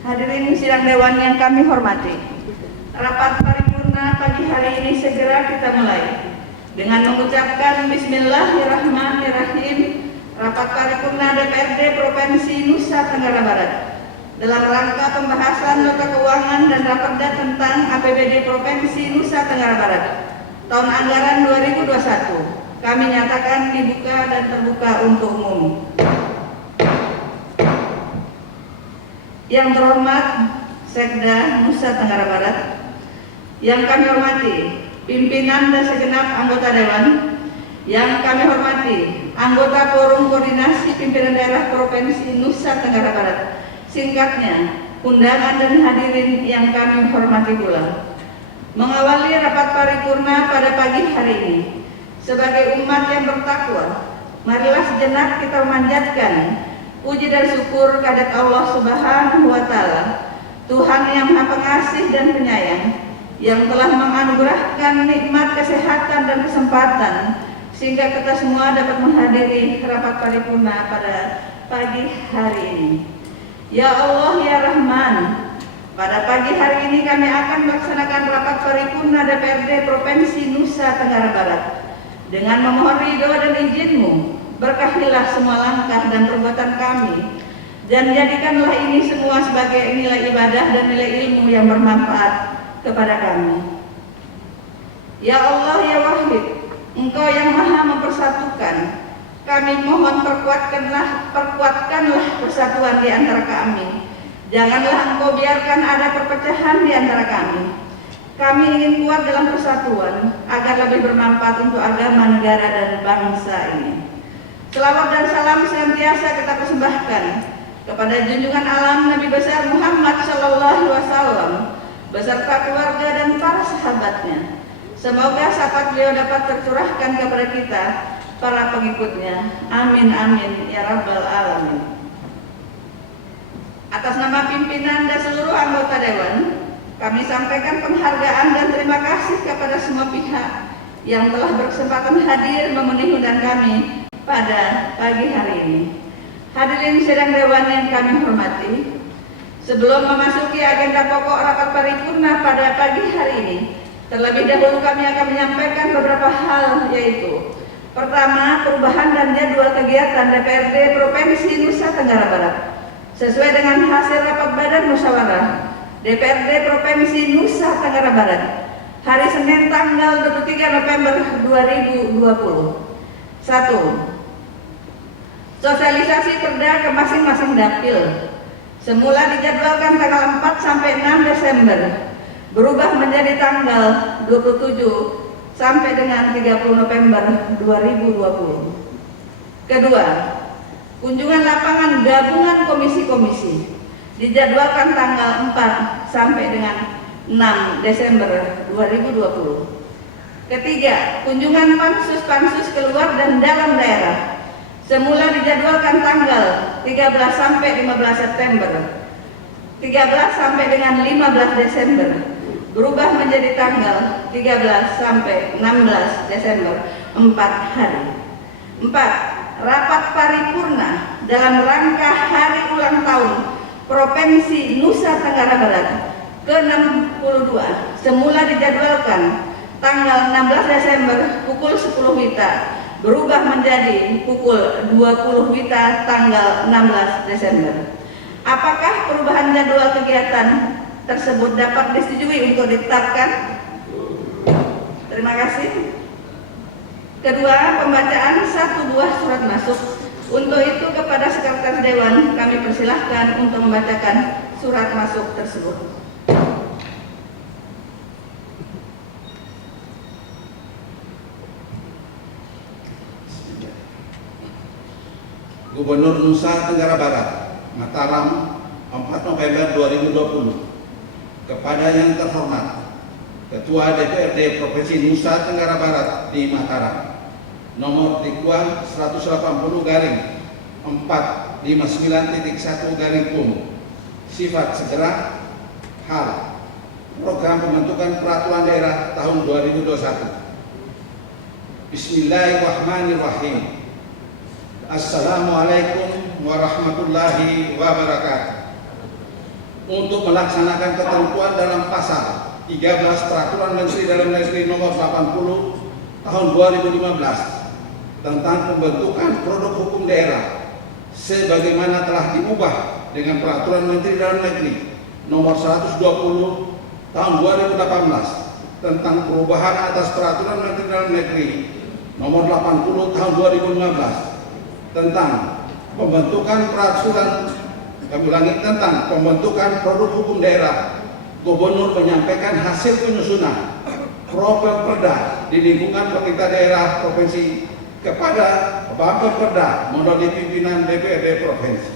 Hadirin sidang dewan yang kami hormati, rapat paripurna pagi hari ini segera kita mulai dengan mengucapkan Bismillahirrahmanirrahim. Rapat paripurna DPRD Provinsi Nusa Tenggara Barat dalam rangka pembahasan nota keuangan dan raperda tentang APBD Provinsi Nusa Tenggara Barat tahun anggaran 2021 kami nyatakan dibuka dan terbuka untuk umum. Yang terhormat Sekda Nusa Tenggara Barat, yang kami hormati pimpinan dan segenap anggota dewan, yang kami hormati anggota Forum Koordinasi Pimpinan Daerah Provinsi Nusa Tenggara Barat, singkatnya undangan dan hadirin yang kami hormati pula. Mengawali rapat paripurna pada pagi hari ini, sebagai umat yang bertakwa, marilah sejenak kita memanjatkan puji dan syukur kehadirat Allah Subhanahu wa Ta'ala, Tuhan yang Maha Pengasih dan Penyayang, yang telah menganugerahkan nikmat kesehatan dan kesempatan sehingga kita semua dapat menghadiri rapat paripurna pada pagi hari ini. Ya Allah ya Rahman, pada pagi hari ini kami akan melaksanakan rapat paripurna DPRD Provinsi Nusa Tenggara Barat dengan memohon ridho dan izin-Mu. Berkahilah semua langkah dan perbuatan kami, dan jadikanlah ini semua sebagai nilai ibadah dan nilai ilmu yang bermanfaat kepada kami. Ya Allah ya Wahid, Engkau yang Maha mempersatukan, kami mohon perkuatkanlah persatuan di antara kami. Janganlah Engkau biarkan ada perpecahan di antara kami. Kami ingin kuat dalam persatuan agar lebih bermanfaat untuk agama, negara, dan bangsa ini. Selawat dan salam senantiasa kita persembahkan kepada junjungan alam Nabi besar Muhammad Sallallahu Alaihi Wasallam beserta keluarga dan para sahabatnya. Semoga syafaat beliau dapat tercurahkan kepada kita, para pengikutnya. Amin amin ya rabbal alamin. Atas nama pimpinan dan seluruh anggota dewan, kami sampaikan penghargaan dan terima kasih kepada semua pihak yang telah berkesempatan hadir memenuhi undangan kami pada pagi hari ini. Hadirin sidang dewan yang kami hormati, sebelum memasuki agenda pokok rapat paripurna pada pagi hari ini, terlebih dahulu kami akan menyampaikan beberapa hal, yaitu pertama, perubahan dan jadwal kegiatan DPRD Provinsi Nusa Tenggara Barat sesuai dengan hasil rapat badan musyawarah DPRD Provinsi Nusa Tenggara Barat hari Senin tanggal 23 November 2020. 1. Sosialisasi perda ke masing-masing dapil. Semula dijadwalkan tanggal 4 sampai 6 Desember, berubah menjadi tanggal 27 sampai dengan 30 November 2020. Kedua, kunjungan lapangan gabungan komisi-komisi dijadwalkan tanggal 4 sampai dengan 6 Desember 2020. Ketiga, kunjungan pansus-pansus keluar dan dalam daerah semula dijadwalkan tanggal 13 sampai 15 September, 13 sampai dengan 15 Desember, berubah menjadi tanggal 13 sampai 16 Desember, 4 hari. 4. Rapat paripurna dalam rangka hari ulang tahun Provinsi Nusa Tenggara Barat ke-62 semula dijadwalkan tanggal 16 Desember pukul 10 WITA, berubah menjadi pukul 20 WITA tanggal 16 Desember. Apakah perubahan jadwal kegiatan tersebut dapat disetujui untuk ditetapkan? Terima kasih. Kedua, pembacaan satu buah surat masuk. Untuk itu kepada Sekretaris Dewan kami persilahkan untuk membacakan surat masuk tersebut. Gubernur Nusa Tenggara Barat, Mataram, 4 November 2020. Kepada yang terhormat Ketua DPRD Provinsi Nusa Tenggara Barat di Mataram, nomor Dikuan 180/459.1/PUM, sifat segera. Hal program pembentukan peraturan daerah tahun 2021. Bismillahirrahmanirrahim. Assalamualaikum warahmatullahi wabarakatuh. untuk melaksanakan ketentuan dalam pasal 13 Peraturan Menteri Dalam Negeri Nomor 80 Tahun 2015 tentang pembentukan produk hukum daerah sebagaimana telah diubah dengan Peraturan Menteri Dalam Negeri Nomor 120 Tahun 2018 tentang perubahan atas Peraturan Menteri Dalam Negeri Nomor 80 Tahun 2015 tentang pembentukan tentang pembentukan produk hukum daerah. Gubernur menyampaikan hasil penyusunan Properda di lingkungan pemerintah daerah provinsi kepada Bapepda melalui pimpinan DPRD provinsi.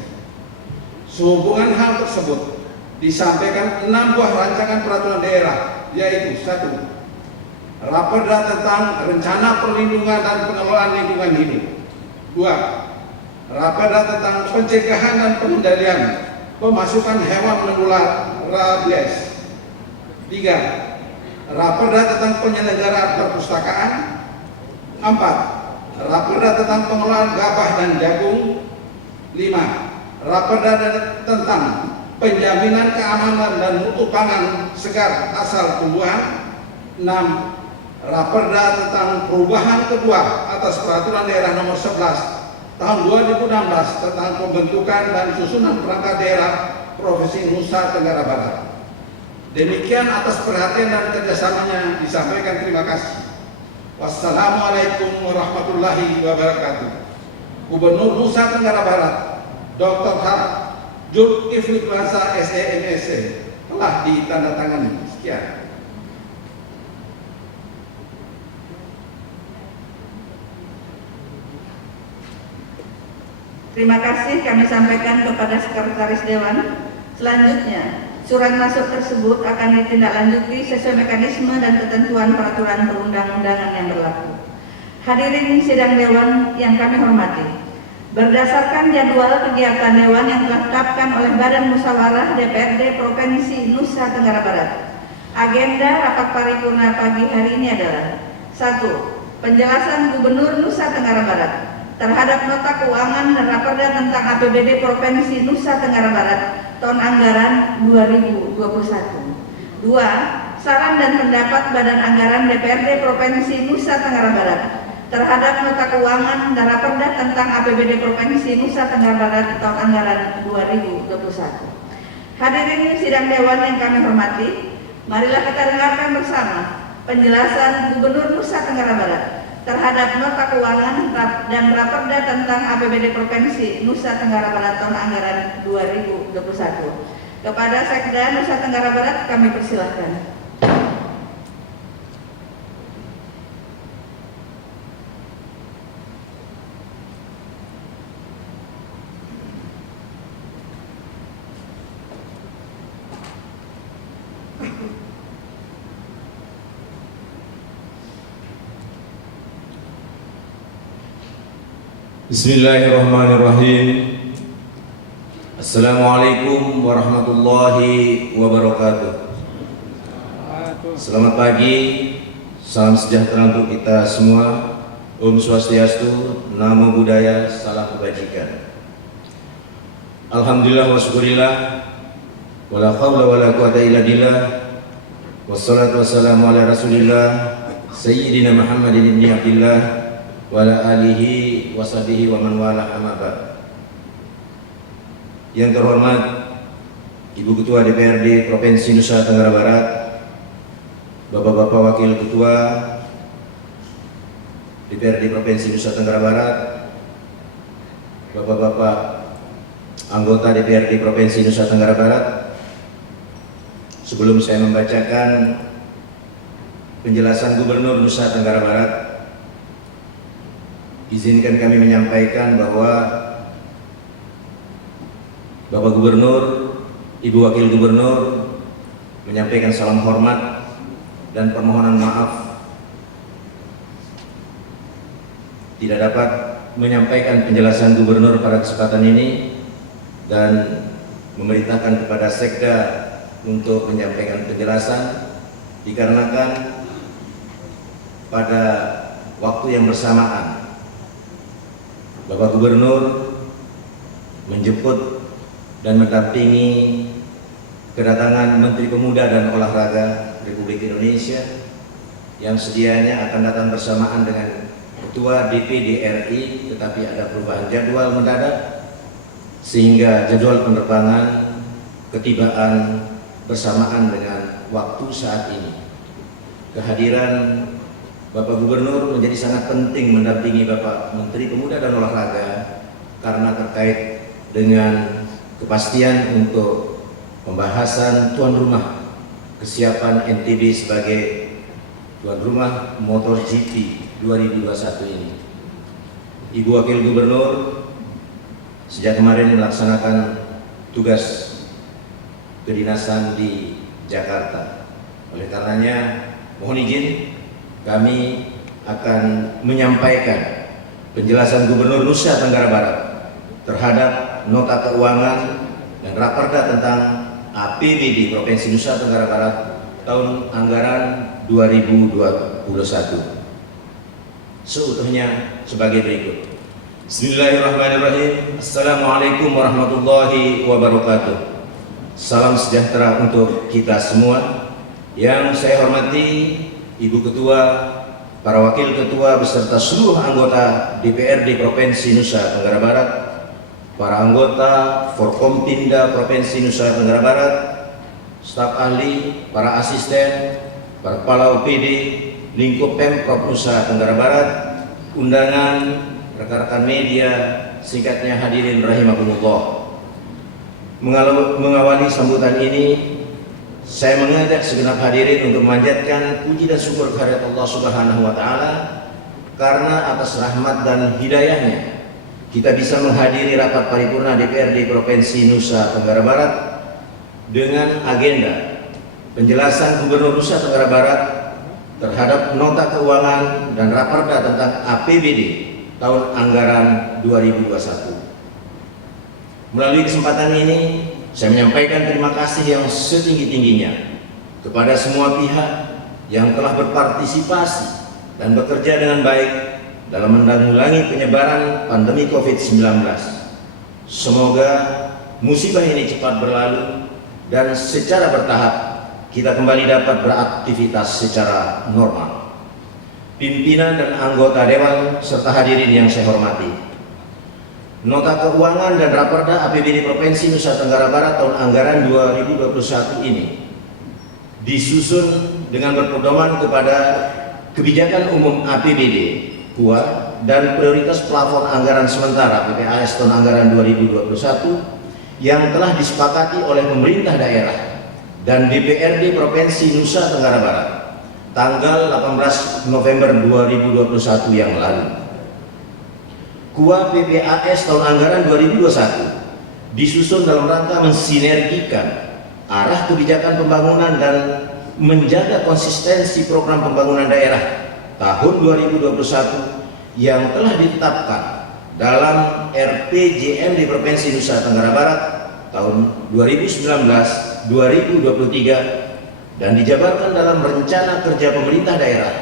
Sehubungan hal tersebut disampaikan 6 buah rancangan peraturan daerah, yaitu 1. Raperda tentang rencana perlindungan dan pengelolaan lingkungan hidup. 2. Raperda tentang pencegahan dan pengendalian pemasukan hewan menular rabies. 3. Raperda tentang penyelenggaraan perpustakaan. 4. Raperda tentang pengelolaan gabah dan jagung. 5. Raperda tentang penjaminan keamanan dan mutu pangan segar asal tumbuhan. 6. Raperda tentang perubahan kedua atas Peraturan Daerah Nomor 11 Tahun 2016 tentang pembentukan dan susunan perangkat daerah Provinsi Nusa Tenggara Barat. Demikian atas perhatian dan kerjasamanya disampaikan terima kasih. Wassalamualaikum warahmatullahi wabarakatuh. Gubernur Nusa Tenggara Barat Dr. Zulkifli Hasan SEMSC telah ditandatangani. Sekian. Terima kasih kami sampaikan kepada Sekretaris Dewan. Selanjutnya, surat masuk tersebut akan ditindaklanjuti sesuai mekanisme dan ketentuan peraturan perundang-undangan yang berlaku. Hadirin sidang Dewan yang kami hormati, berdasarkan jadwal kegiatan Dewan yang telah ditetapkan oleh Badan Musyawarah DPRD Provinsi Nusa Tenggara Barat, agenda rapat paripurna pagi hari ini adalah 1. Penjelasan Gubernur Nusa Tenggara Barat terhadap nota keuangan dan raperda tentang APBD Provinsi Nusa Tenggara Barat tahun anggaran 2021. 2. Saran dan pendapat Badan Anggaran DPRD Provinsi Nusa Tenggara Barat terhadap nota keuangan dan raperda tentang APBD Provinsi Nusa Tenggara Barat tahun anggaran 2021. Hadirin sidang Dewan yang kami hormati, marilah kita dengarkan bersama penjelasan Gubernur Nusa Tenggara Barat terhadap nota keuangan dan raperda tentang APBD Provinsi Nusa Tenggara Barat tahun anggaran 2021. Kepada Sekda Nusa Tenggara Barat kami persilahkan. Bismillahirrahmanirrahim. Assalamualaikum warahmatullahi wabarakatuh. Selamat pagi, salam sejahtera untuk kita semua. Om Swastiastu, Namo Buddhaya, salam kebajikan. Alhamdulillah wa syukurillah, wala hawla wala quwata illa billah, wassalatu wassalamu ala rasulillah Sayyidina Muhammadin ibn Abdillah wa ala alihi wa sahbihi wa man wala amma ba'd. Yang terhormat Ibu Ketua DPRD Provinsi Nusa Tenggara Barat, Bapak-bapak Wakil Ketua DPRD Provinsi Nusa Tenggara Barat, Bapak-bapak anggota DPRD Provinsi Nusa Tenggara Barat. Sebelum saya membacakan penjelasan Gubernur Nusa Tenggara Barat, izinkan kami menyampaikan bahwa Bapak Gubernur, Ibu Wakil Gubernur menyampaikan salam hormat dan permohonan maaf tidak dapat menyampaikan penjelasan Gubernur pada kesempatan ini dan memerintahkan kepada Sekda untuk menyampaikan penjelasan dikarenakan pada waktu yang bersamaan Bapak Gubernur menjemput dan mendampingi kedatangan Menteri Pemuda dan Olahraga Republik Indonesia yang sedianya akan datang bersamaan dengan Ketua DPD RI, tetapi ada perubahan jadwal mendadak sehingga jadwal penerbangan ketibaan bersamaan dengan waktu saat ini. Kehadiran Bapak Gubernur menjadi sangat penting mendampingi Bapak Menteri Pemuda dan Olahraga karena terkait dengan kepastian untuk pembahasan tuan rumah, kesiapan NTB sebagai tuan rumah MotoGP 2021 ini. Ibu Wakil Gubernur sejak kemarin melaksanakan tugas kedinasan di Jakarta. Oleh karenanya, mohon izin kami akan menyampaikan penjelasan Gubernur Nusa Tenggara Barat terhadap nota keuangan dan raperda tentang APBD Provinsi Nusa Tenggara Barat tahun anggaran 2021 seutuhnya sebagai berikut. Bismillahirrahmanirrahim. Assalamualaikum warahmatullahi wabarakatuh. Salam sejahtera untuk kita semua. Yang saya hormati Ibu Ketua, para Wakil Ketua beserta seluruh anggota DPRD Provinsi Nusa Tenggara Barat, para anggota Forkompinda Provinsi Nusa Tenggara Barat, staf ahli, para asisten, para kepala OPD, lingkup Pemprov Nusa Tenggara Barat, undangan, rekan-rekan media, singkatnya hadirin rahimakumullah. Mengawali sambutan ini, saya mengajak segenap hadirin untuk memanjatkan puji dan syukur kehadirat Allah Subhanahu wa Ta'ala karena atas rahmat dan hidayahnya kita bisa menghadiri rapat paripurna DPRD Provinsi Nusa Tenggara Barat dengan agenda penjelasan Gubernur Nusa Tenggara Barat terhadap nota keuangan dan raperda tentang APBD tahun anggaran 2021. Melalui kesempatan ini, saya menyampaikan terima kasih yang setinggi-tingginya kepada semua pihak yang telah berpartisipasi dan bekerja dengan baik dalam menanggulangi penyebaran pandemi COVID-19. Semoga musibah ini cepat berlalu dan secara bertahap kita kembali dapat beraktivitas secara normal. Pimpinan dan anggota Dewan serta hadirin yang saya hormati, nota keuangan dan raperda APBD Provinsi Nusa Tenggara Barat tahun anggaran 2021 ini disusun dengan berpedoman kepada kebijakan umum APBD KUA dan prioritas plafon anggaran sementara PPAS tahun anggaran 2021 yang telah disepakati oleh pemerintah daerah dan DPRD Provinsi Nusa Tenggara Barat tanggal 18 November 2021 yang lalu. KUA PPAS tahun anggaran 2021 disusun dalam rangka mensinergikan arah kebijakan pembangunan dan menjaga konsistensi program pembangunan daerah tahun 2021 yang telah ditetapkan dalam RPJM di Provinsi Nusa Tenggara Barat tahun 2019-2023 dan dijabarkan dalam Rencana Kerja Pemerintah Daerah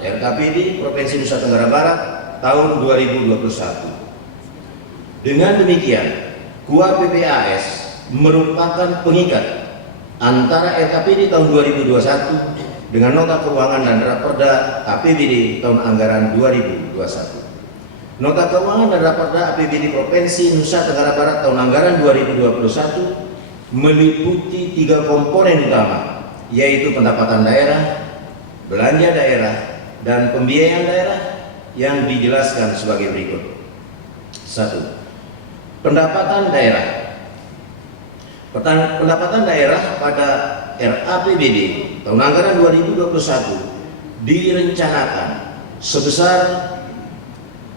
RKPD Provinsi Nusa Tenggara Barat tahun 2021. Dengan demikian, KUA PPAS merupakan pengikat antara RKPD tahun 2021 dengan nota keuangan dan raperda APBD tahun anggaran 2021. Nota keuangan dan raperda APBD Provinsi Nusa Tenggara Barat tahun anggaran 2021 meliputi 3 komponen utama, yaitu pendapatan daerah, belanja daerah, dan pembiayaan daerah yang dijelaskan sebagai berikut. 1. Pendapatan daerah. Pendapatan daerah pada RAPBD tahun anggaran 2021 direncanakan sebesar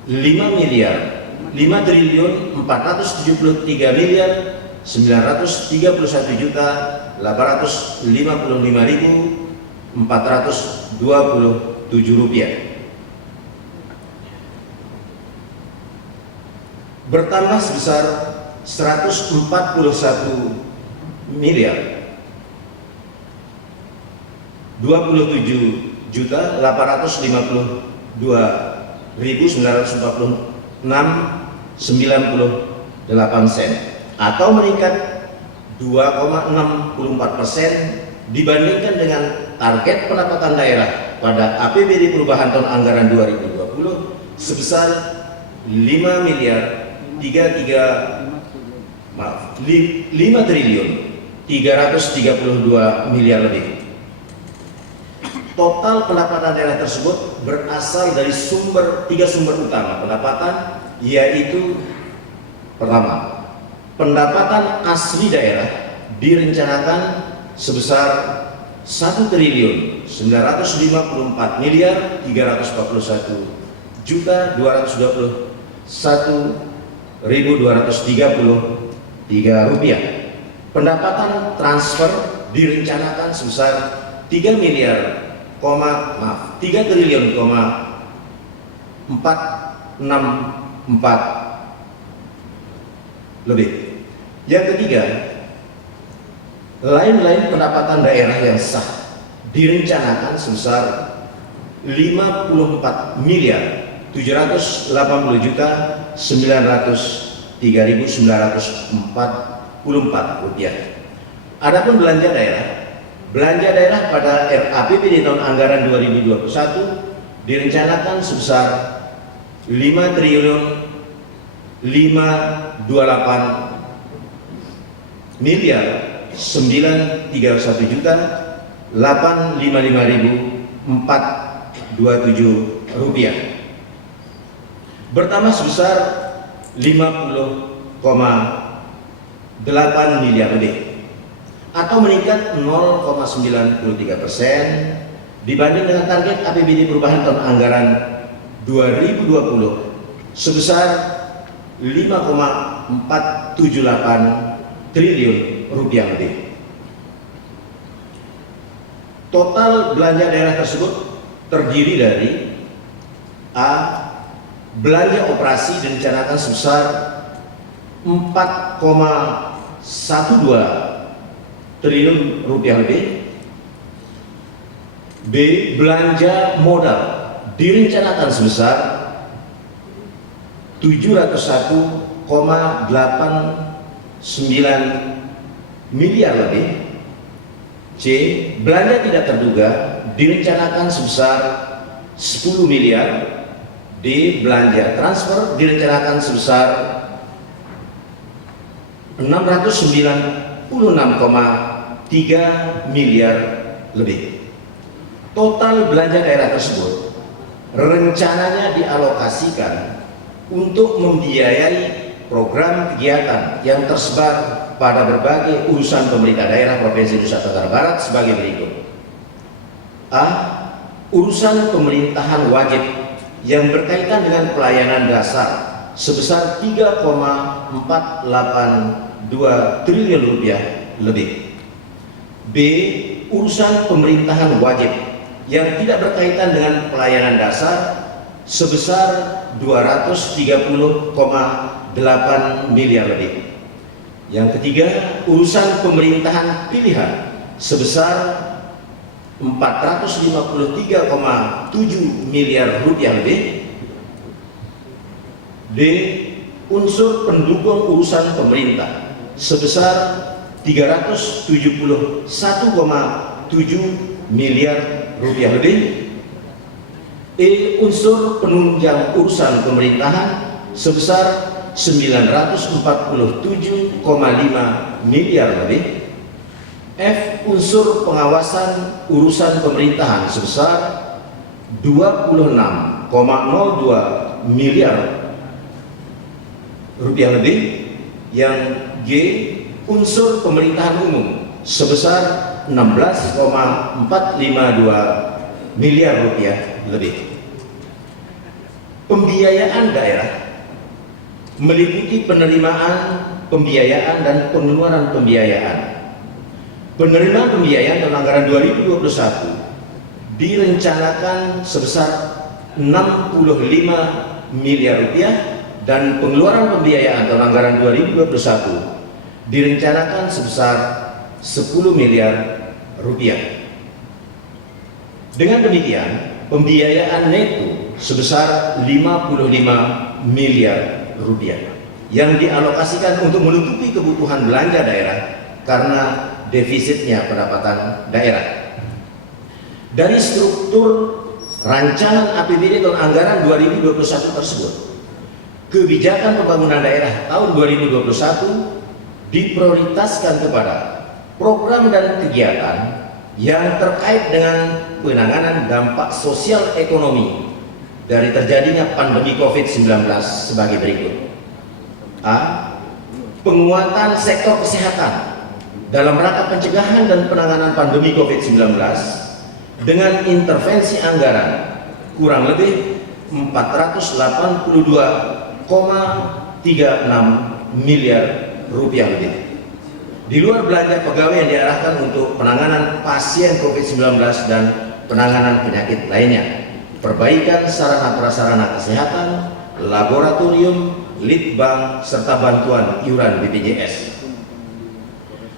5 triliun 473 miliar 931 juta 855.427 rupiah. Bertambah sebesar 141 miliar 27 juta 852.946,98 sen atau meningkat 2,64% dibandingkan dengan target pendapatan daerah pada APBD perubahan tahun anggaran 2020 sebesar 5 triliun 332 miliar lebih. Total pendapatan daerah tersebut berasal dari tiga sumber utama pendapatan, yaitu pertama, pendapatan asli daerah direncanakan sebesar 1 triliun 954 miliar 341 juta 221.233 rupiah. Pendapatan transfer direncanakan sebesar 3 triliun 464 lebih. Yang ketiga, lain-lain pendapatan daerah yang sah direncanakan sebesar 54 miliar 780 juta 903.944 rupiah. Adapun belanja daerah pada RAPBD tahun anggaran 2021 direncanakan sebesar 5 triliun 528 miliar 931 juta 855.427 rupiah, bertambah sebesar 50,8 miliar lebih atau meningkat 0,93% dibanding dengan target APBD perubahan tahun anggaran 2020 sebesar 5,478 triliun rupiah lebih. Total belanja daerah tersebut terdiri dari A. Belanja operasi direncanakan sebesar 4,12 triliun rupiah lebih. B. Belanja modal direncanakan sebesar 701,89 miliar lebih. C. Belanja tidak terduga direncanakan sebesar 10 miliar. D. Belanja transfer direncanakan sebesar 696,3 miliar lebih. Total belanja daerah tersebut rencananya dialokasikan untuk membiayai program kegiatan yang tersebar pada berbagai urusan pemerintah daerah Provinsi Nusa Tenggara Barat sebagai berikut. A. Urusan pemerintahan wajib yang berkaitan dengan pelayanan dasar sebesar 3,482 triliun rupiah lebih. B. Urusan pemerintahan wajib yang tidak berkaitan dengan pelayanan dasar sebesar 230,8 miliar lebih. Yang ketiga, urusan pemerintahan pilihan sebesar 453,7 miliar rupiah lebih. D. Unsur pendukung urusan pemerintah sebesar 371,7 miliar rupiah lebih. E. Unsur penunjang urusan pemerintahan sebesar 947,5 miliar lebih. F. Unsur pengawasan urusan pemerintahan sebesar 26,02 miliar rupiah lebih. Yang G. Unsur pemerintahan umum sebesar 16,452 miliar rupiah lebih. Pembiayaan daerah meliputi penerimaan pembiayaan dan pengeluaran pembiayaan. Penerimaan pembiayaan tahun anggaran 2021 direncanakan sebesar 65 miliar rupiah dan pengeluaran pembiayaan tahun anggaran 2021 direncanakan sebesar 10 miliar rupiah. Dengan demikian, pembiayaan neto sebesar 55 miliar rupiah yang dialokasikan untuk menutupi kebutuhan belanja daerah karena defisitnya pendapatan daerah. Dari struktur rancangan APBD tahun anggaran 2021 tersebut, kebijakan pembangunan daerah tahun 2021 diprioritaskan kepada program dan kegiatan yang terkait dengan penanganan dampak sosial ekonomi dari terjadinya pandemi COVID-19 sebagai berikut. A. Penguatan sektor kesehatan dalam rangka pencegahan dan penanganan pandemi COVID-19 dengan intervensi anggaran kurang lebih 482,36 miliar rupiah lebih. Di luar belanja pegawai yang diarahkan untuk penanganan pasien COVID-19 dan penanganan penyakit lainnya, perbaikan sarana prasarana kesehatan, laboratorium, litbang, serta bantuan iuran BPJS.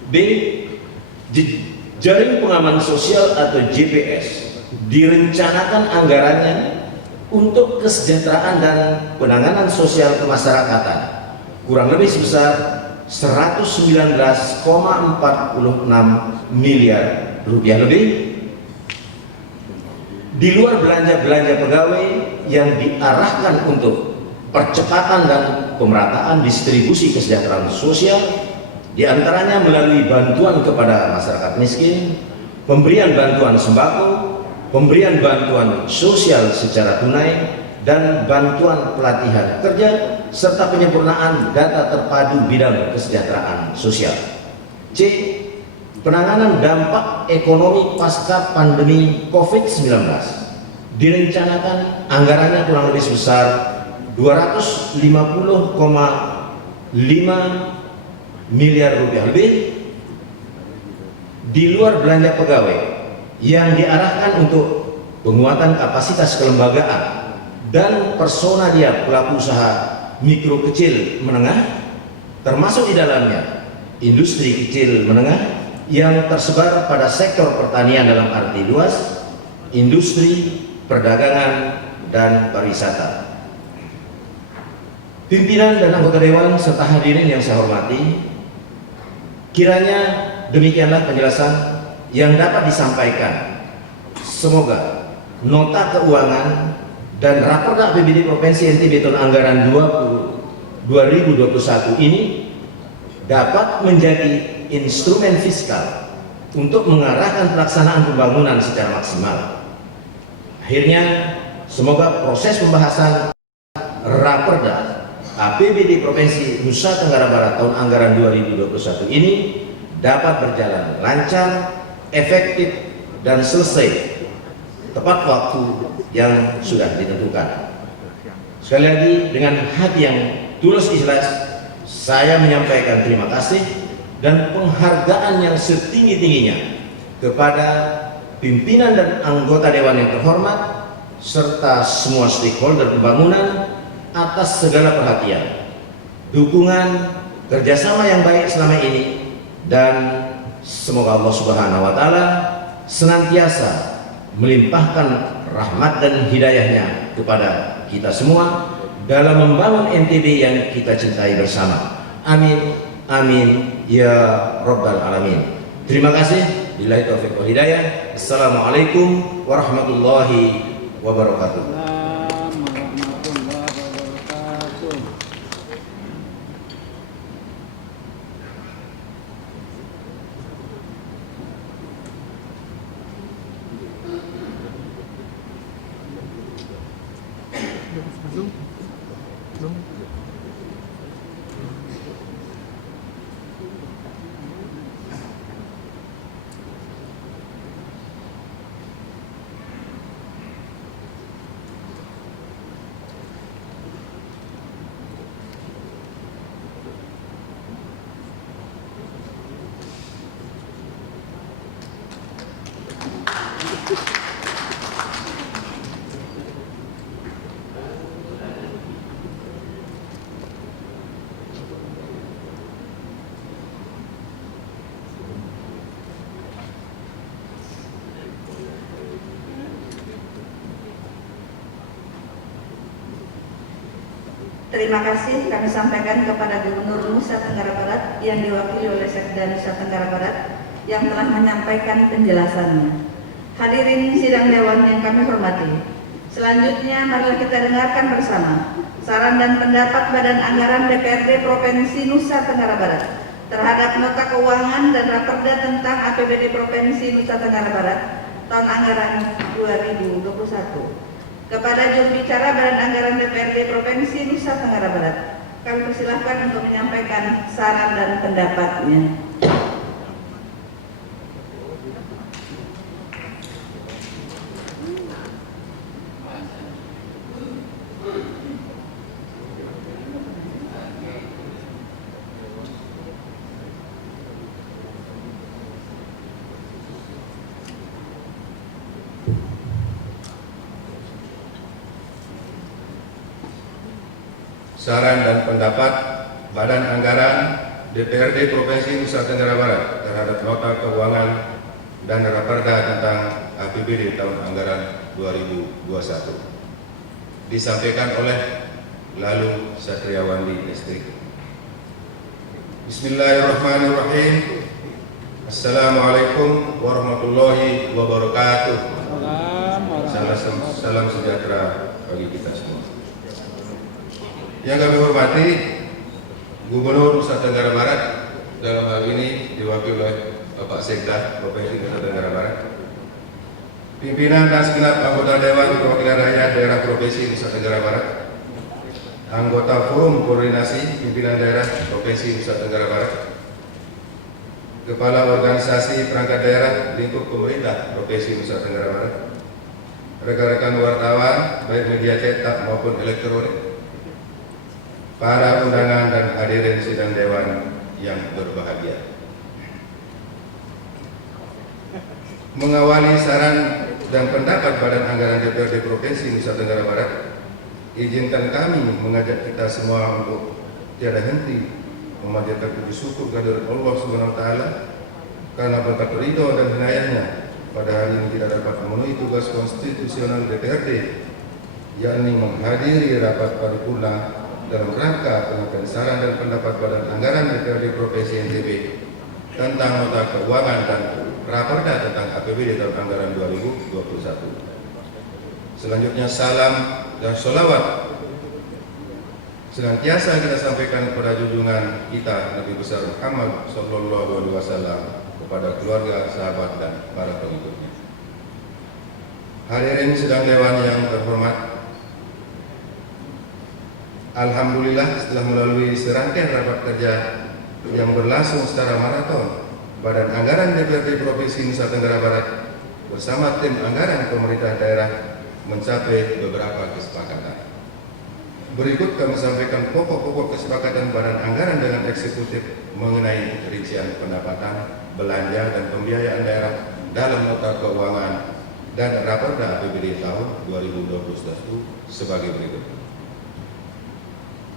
B. Jaring pengaman sosial atau JPS direncanakan anggarannya untuk kesejahteraan dan penanganan sosial kemasyarakatan kurang lebih sebesar 119,46 miliar rupiah lebih. Di luar belanja pegawai yang diarahkan untuk percepatan dan pemerataan distribusi kesejahteraan sosial, di antaranya melalui bantuan kepada masyarakat miskin, pemberian bantuan sembako, pemberian bantuan sosial secara tunai, dan bantuan pelatihan kerja, serta penyempurnaan data terpadu bidang kesejahteraan sosial. C. Penanganan dampak ekonomi pasca pandemi COVID-19 direncanakan anggarannya kurang lebih sebesar 250,5 miliar rupiah lebih. Di luar belanja pegawai yang diarahkan untuk penguatan kapasitas kelembagaan dan personalia pelaku usaha mikro kecil menengah, termasuk di dalamnya industri kecil menengah yang tersebar pada sektor pertanian dalam arti luas, industri, perdagangan, dan pariwisata. Pimpinan dan anggota dewan serta hadirin yang saya hormati, kiranya demikianlah penjelasan yang dapat disampaikan. Semoga nota keuangan dan Raperda APBD Provinsi NTB tahun anggaran 2021 ini dapat menjadi instrumen fiskal untuk mengarahkan pelaksanaan pembangunan secara maksimal. Akhirnya, semoga proses pembahasan Raperda APBD Provinsi Nusa Tenggara Barat tahun anggaran 2021 ini dapat berjalan lancar, efektif, dan selesai tepat waktu yang sudah ditentukan. Sekali lagi, dengan hati yang tulus ikhlas, saya menyampaikan terima kasih dan penghargaan yang setinggi-tingginya kepada pimpinan dan anggota dewan yang terhormat serta semua stakeholder pembangunan atas segala perhatian, dukungan, kerjasama yang baik selama ini, dan semoga Allah Subhanahu wa Ta'ala senantiasa melimpahkan rahmat dan hidayahnya kepada kita semua dalam membangun NTB yang kita cintai bersama. Amin, amin, ya Rabbal Alamin. Terima kasih. Billahi taufiq wal hidayah. Assalamualaikum warahmatullahi wabarakatuh. Terima kasih kami sampaikan kepada Gubernur Nusa Tenggara Barat yang diwakili oleh Sekda Nusa Tenggara Barat yang telah menyampaikan penjelasannya. Hadirin sidang dewan yang kami hormati, selanjutnya marilah kita dengarkan bersama saran dan pendapat Badan Anggaran DPRD Provinsi Nusa Tenggara Barat terhadap nota keuangan dan raperda tentang APBD Provinsi Nusa Tenggara Barat tahun anggaran 2021. Kepada juru bicara Badan Anggaran DPRD Provinsi Nusa Tenggara Barat, kami persilahkan untuk menyampaikan saran dan pendapatnya. Saran dan pendapat Badan Anggaran DPRD Provinsi Nusa Tenggara Barat terhadap nota keuangan dan raperda tentang APBD tahun anggaran 2021 disampaikan oleh Lalu Satriawandi ST. Bismillahirrahmanirrahim. Assalamualaikum warahmatullahi wabarakatuh. Salam sejahtera bagi kita semua. Yang kami hormati Gubernur Nusa Tenggara Barat, dalam hal ini diwakili oleh Bapak Sekda Provinsi Nusa Tenggara Barat, pimpinan dan segenap anggota Dewan Perwakilan Rakyat Daerah Provinsi Nusa Tenggara Barat, anggota Forum Koordinasi Pimpinan Daerah Provinsi Nusa Tenggara Barat, Kepala Organisasi Perangkat Daerah Lingkup Pemerintah Provinsi Nusa Tenggara Barat, rekan-rekan wartawan baik media cetak maupun elektronik, para undangan dan hadirin sidang dewan yang berbahagia. Mengawali saran dan pendapat Badan Anggaran DPRD Provinsi Nusa Tenggara Barat, izinkan kami mengajak kita semua untuk tiada henti memanjatkan puji syukur kehadirat Allah Subhanahu wa taala karena berkat ridho dan hinayahnya pada hari ini kita dapat memenuhi tugas konstitusional DPRD, yakni menghadiri rapat paripurna dalam rangka penyampaian saran dan pendapat Badan Anggaran DPRD Provinsi NTB tentang nota keuangan dan raperda tentang APBD tahun anggaran 2021. Selanjutnya salam dan sholawat senantiasa kita sampaikan kepada junjungan kita Nabi besar Muhammad SAW, kepada keluarga, sahabat dan para pengikutnya. Hadirin sidang dewan yang terhormat, alhamdulillah setelah melalui serangkaian rapat kerja yang berlangsung secara maraton, Badan Anggaran DPRD Provinsi Nusa Tenggara Barat bersama tim anggaran pemerintah daerah mencapai beberapa kesepakatan. Berikut kami sampaikan pokok-pokok kesepakatan Badan Anggaran dengan eksekutif mengenai rincian pendapatan, belanja dan pembiayaan daerah dalam nota keuangan dan raperda APBD tahun 2021 sebagai berikut.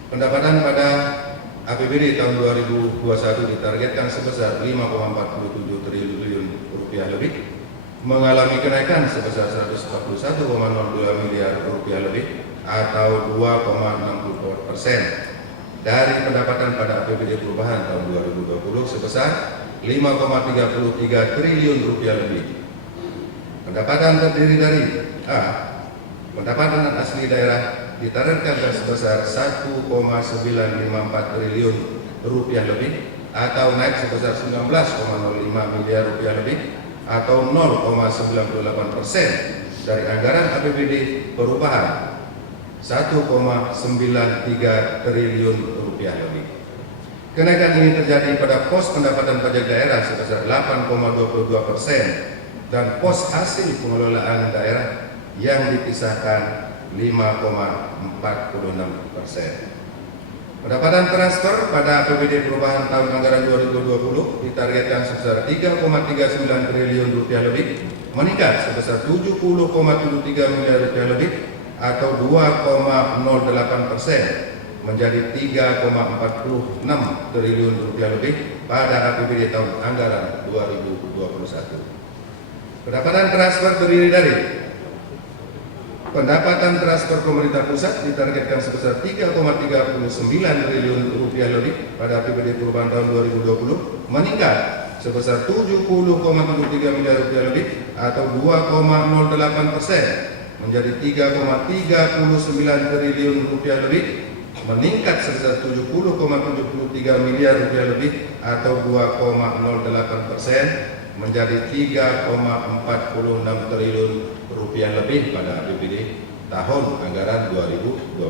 Pendapatan pada APBD tahun 2021 ditargetkan sebesar 5,47 triliun rupiah lebih, mengalami kenaikan sebesar 141,02 miliar rupiah lebih atau 2,64% dari pendapatan pada APBD perubahan tahun 2020 sebesar 5,33 triliun rupiah lebih. Pendapatan terdiri dari A. Pendapatan asli daerah ditargetkan sebesar 1,954 triliun rupiah lebih atau naik sebesar 19,05 miliar rupiah lebih atau 0,98% dari anggaran APBD perubahan 1,93 triliun rupiah lebih. Kenaikan ini terjadi pada pos pendapatan pajak daerah sebesar 8,22% dan pos hasil pengelolaan daerah yang dipisahkan 5,46%. Pendapatan transfer pada APBD perubahan tahun anggaran 2020 ditargetkan sebesar 3,39 triliun rupiah lebih, meningkat sebesar 70,73 miliar rupiah lebih atau 2,08% menjadi 3,46 triliun rupiah lebih pada APBD tahun anggaran 2021. Pendapatan transfer terdiri dari pendapatan transfer pemerintah pusat ditargetkan sebesar 3,39 triliun rupiah lebih pada APBD perubahan tahun 2020, meningkat sebesar 70,73 miliar rupiah lebih atau 2,08% menjadi 3,39 triliun rupiah lebih, meningkat sebesar 70,73 miliar rupiah lebih atau 2,08% menjadi 3,46 triliun rupiah lebih pada APBD tahun anggaran 2021.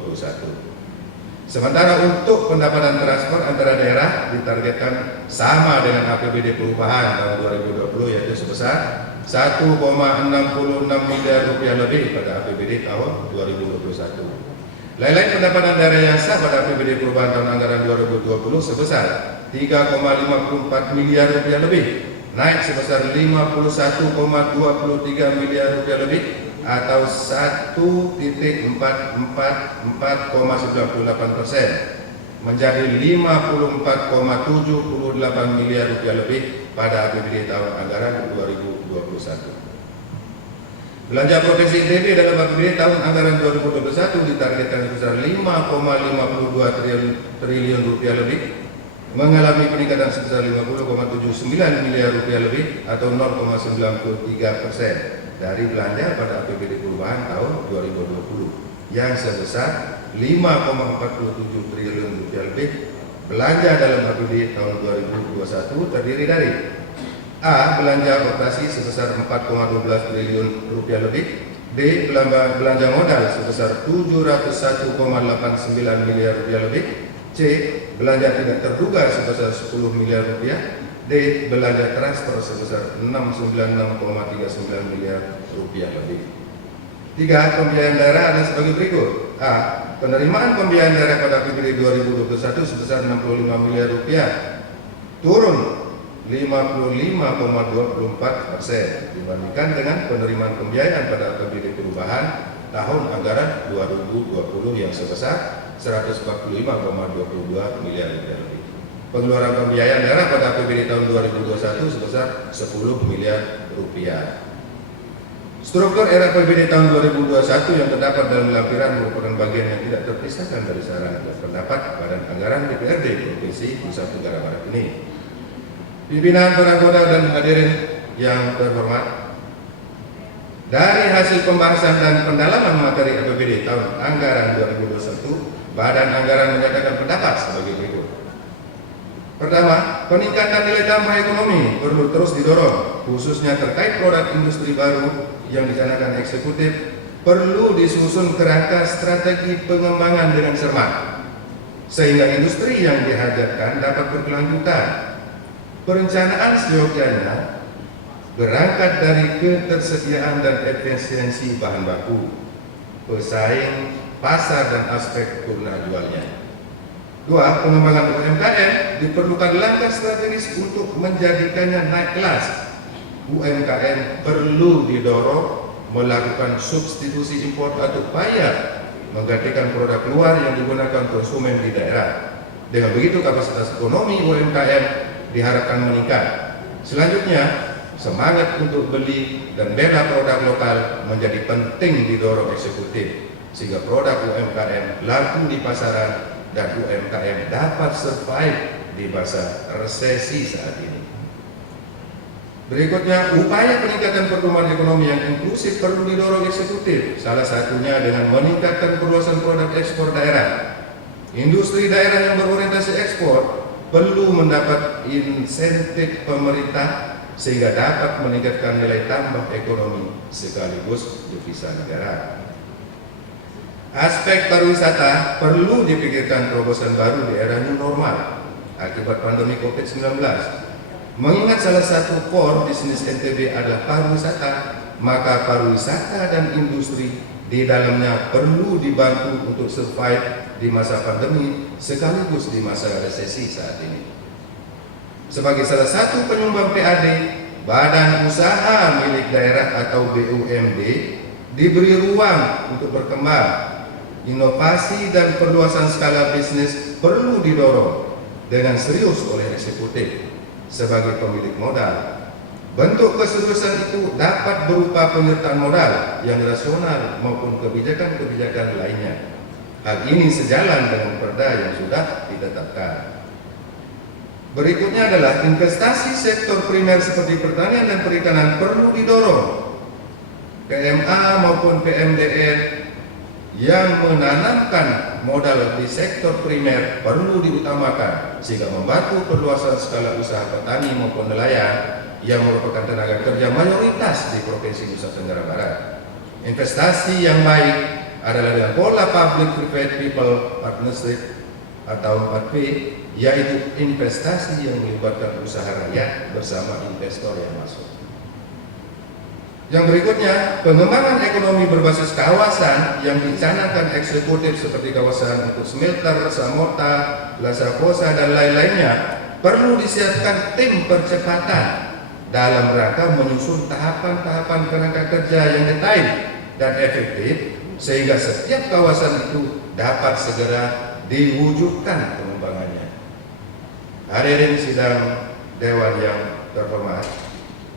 Sementara untuk pendapatan transfer antara daerah ditargetkan sama dengan APBD perubahan tahun 2020, yaitu sebesar 1,66 miliar rupiah lebih pada APBD tahun 2021. Lain-lain pendapatan daerah yang sah pada APBD perubahan tahun anggaran 2020 sebesar 3,54 miliar rupiah lebih, naik sebesar 51,23 miliar rupiah lebih atau 1,494,98% menjadi 54,78 miliar rupiah lebih pada APBD tahun anggaran 2021. Belanja Provinsi NTB dalam APBD tahun anggaran 2021 ditargetkan sebesar 5,52 triliun rupiah lebih, mengalami peningkatan sebesar 50,79 miliar rupiah lebih atau 0,93% dari belanja pada APBD perubahan tahun 2020 yang sebesar 5,47 triliun rupiah lebih. Belanja dalam APBD tahun 2021 terdiri dari A. Belanja operasi sebesar 4,12 triliun rupiah lebih, B. Belanja modal sebesar 701,89 miliar rupiah lebih, C. Belanja tidak terduga sebesar 10 miliar rupiah, D. Belanja transfer sebesar 696,39 miliar rupiah lebih. 3. Pembiayaan daerah ada sebagai berikut. A. Penerimaan pembiayaan daerah pada APBD 2021 sebesar 65 miliar rupiah, turun 55,24% dibandingkan dengan penerimaan pembiayaan pada APBD perubahan tahun anggaran 2020 yang sebesar 145,22 miliar rupiah lebih. Pengeluaran pembiayaan daerah pada APBD tahun 2021 sebesar 10 miliar rupiah. Struktur era APBD tahun 2021 yang terdapat dalam lampiran merupakan bagian yang tidak terpisahkan dari saran dan pendapat Badan Anggaran DPRD Provinsi Nusa Tenggara Barat ini. Pimpinan, para anggota dan hadirin yang terhormat, dari hasil pembahasan dan pendalaman materi APBD tahun anggaran 2021, Badan Anggaran menyatakan pendapat sebagai berikut. Pertama, peningkatan nilai tambah ekonomi perlu terus didorong, khususnya terkait produk industri baru yang dicanangkan eksekutif perlu disusun kerangka strategi pengembangan dengan cermat, sehingga industri yang dihajatkan dapat berkelanjutan. Perencanaan seyogyanya berangkat dari ketersediaan dan efisiensi bahan baku, pesaing, pasar dan aspek turuna jualnya. 2. Pengembangan UMKM diperlukan langkah strategis untuk menjadikannya naik kelas. UMKM perlu didorong melakukan substitusi impor atau upaya menggantikan produk luar yang digunakan konsumen di daerah. Dengan begitu kapasitas ekonomi UMKM diharapkan meningkat. Selanjutnya, semangat untuk beli dan bela produk lokal menjadi penting didorong eksekutif, sehingga produk UMKM laku di pasaran dan UMKM dapat survive di masa resesi saat ini. Berikutnya, upaya peningkatan pertumbuhan ekonomi yang inklusif perlu didorong eksekutif, salah satunya dengan meningkatkan perluasan produk ekspor daerah. Industri daerah yang berorientasi ekspor perlu mendapat insentif pemerintah sehingga dapat meningkatkan nilai tambah ekonomi sekaligus devisa negara. Aspek pariwisata perlu dipikirkan terobosan baru di era new normal akibat pandemi COVID-19. Mengingat salah satu core bisnis NTB adalah pariwisata, maka pariwisata dan industri di dalamnya perlu dibantu untuk survive di masa pandemi sekaligus di masa resesi saat ini. Sebagai salah satu penyumbang PAD, Badan Usaha Milik Daerah atau BUMD diberi ruang untuk berkembang. Inovasi dan perluasan skala bisnis perlu didorong dengan serius oleh eksekutif. Sebagai pemilik modal, Bentuk keseriusan itu dapat berupa penyertaan modal yang rasional maupun kebijakan-kebijakan lainnya. Hal ini sejalan dengan perda yang sudah ditetapkan. Berikutnya adalah investasi sektor primer seperti pertanian dan perikanan perlu didorong. PMA maupun PMDN yang menanamkan modal di sektor primer perlu diutamakan sehingga membantu perluasan skala usaha petani maupun nelayan yang merupakan tenaga kerja mayoritas di Provinsi Nusa Tenggara Barat. Investasi yang baik adalah dengan pola Public-Private People Partnership atau 4P, yaitu investasi yang melibatkan usaha rakyat bersama investor yang masuk. Yang berikutnya, pengembangan ekonomi berbasis kawasan yang dicanangkan eksekutif seperti kawasan untuk smelter, Samota, Lasakosa, dan lain-lainnya perlu disiapkan tim percepatan dalam rangka menyusun tahapan-tahapan tenaga kerja yang detail dan efektif sehingga setiap kawasan itu dapat segera diwujudkan pengembangannya. Hadirin sidang Dewan yang terhormat,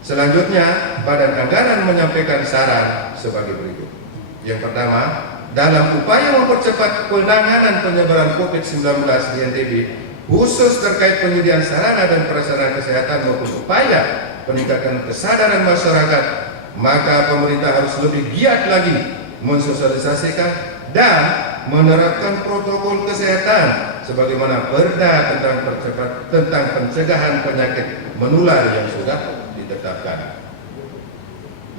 selanjutnya Badan Anggaran menyampaikan saran sebagai berikut. Yang pertama, dalam upaya mempercepat penanganan penyebaran COVID-19 di NTB, khusus terkait penyediaan sarana dan prasarana kesehatan maupun upaya peningkatan kesadaran masyarakat, maka pemerintah harus lebih giat lagi mensosialisasikan dan menerapkan protokol kesehatan sebagaimana perda tentang pencegahan penyakit menular yang sudah ditetapkan.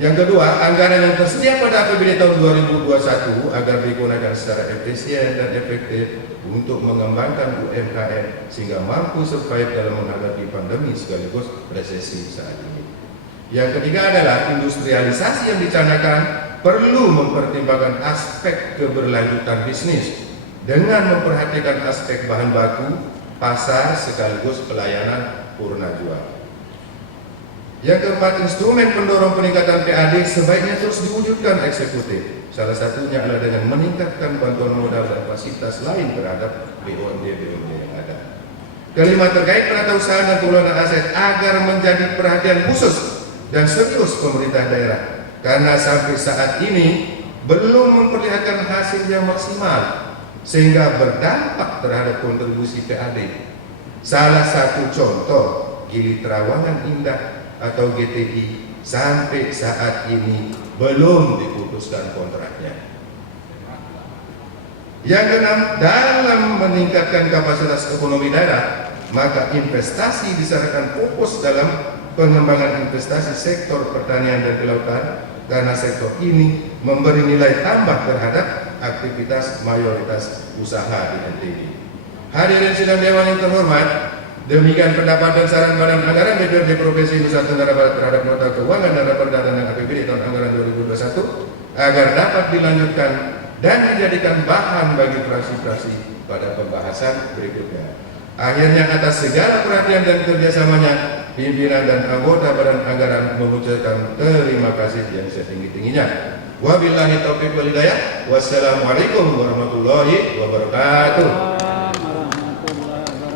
Yang kedua, anggaran yang tersedia pada APBD tahun 2021 agar digunakan secara efisien dan efektif untuk mengembangkan UMKM sehingga mampu survive dalam menghadapi pandemi sekaligus resesi saat ini. Yang ketiga adalah industrialisasi yang dicanangkan perlu mempertimbangkan aspek keberlanjutan bisnis dengan memperhatikan aspek bahan baku, pasar sekaligus pelayanan purna jual. Yang keempat, instrumen pendorong peningkatan PAD sebaiknya terus diwujudkan eksekutif. Salah satunya adalah dengan meningkatkan bantuan modal dan fasilitas lain terhadap BUMD-BUMD yang ada. Kelima, terkait penatausahaan dan pengelolaan aset agar menjadi perhatian khusus dan serius pemerintah daerah, karena sampai saat ini belum memperlihatkan hasil yang maksimal sehingga berdampak terhadap kontribusi PAD. Salah satu contoh, Gili Trawangan Indah atau GTI sampai saat ini belum diputuskan kontraknya. Yang keenam, dalam meningkatkan kapasitas ekonomi daerah, maka investasi disarankan fokus dalam pengembangan investasi sektor pertanian dan kelautan karena sektor ini memberi nilai tambah terhadap aktivitas mayoritas usaha di NTB. Hadirin sidang Dewan yang terhormat, demikian pendapat dan saran Badan Anggaran DPRD Provinsi Nusa Tenggara Barat terhadap nota keuangan dan raperda dan APBD tahun anggaran 2021 agar dapat dilanjutkan dan dijadikan bahan bagi fraksi-fraksi pada pembahasan berikutnya. Akhirnya atas segala perhatian dan kerjasamanya, pimpinan dan anggota Badan Anggaran mengucapkan terima kasih yang setinggi-tingginya. Wabillahi taufiq wal hidayah. Wassalamualaikum warahmatullahi wabarakatuh.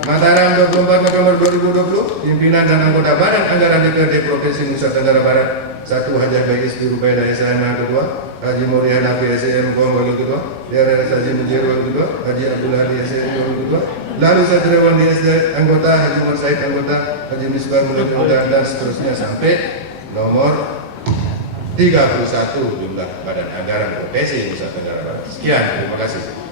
Mataram 24 November 2020, pimpinan dan anggota Badan Anggaran DPRD Provinsi Nusa Tenggara Barat. 1. Haji Bagis Dirubeda SIM kedua, Haji Muria Nafi SIM Gombal kedua, DRS Haji Mujirwal kedua, Haji Abdul Hadi SIM kedua, lalu Satriwan di SD anggota, Haji Umar Said anggota, Haji Misbah Mulai dan seterusnya sampai nomor 31 jumlah Badan Anggaran Provinsi Nusa Tenggara Barat. Sekian, terima kasih.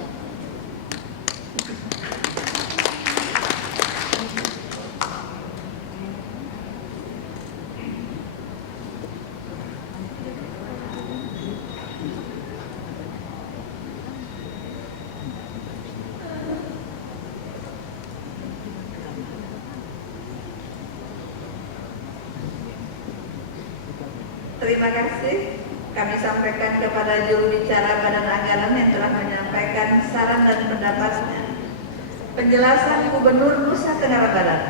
Terima kasih kami sampaikan kepada juru bicara Badan Anggaran yang telah menyampaikan saran dan pendapatnya. Penjelasan Gubernur Nusa Tenggara Barat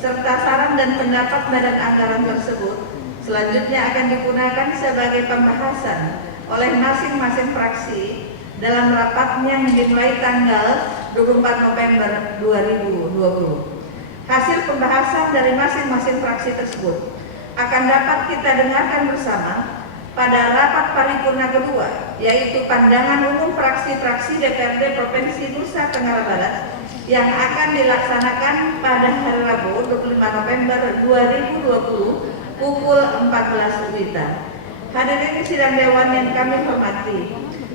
serta saran dan pendapat Badan Anggaran tersebut selanjutnya akan digunakan sebagai pembahasan oleh masing-masing fraksi dalam rapatnya yang dimulai tanggal 24 November 2020. Hasil pembahasan dari masing-masing fraksi tersebut akan dapat kita dengarkan bersama pada rapat paripurna kedua, yaitu pandangan umum fraksi-fraksi DPRD Provinsi Nusa Tenggara Barat yang akan dilaksanakan pada hari Rabu 25 November 2020 pukul 14 WITA. Hadirin sidang dewan yang kami hormati,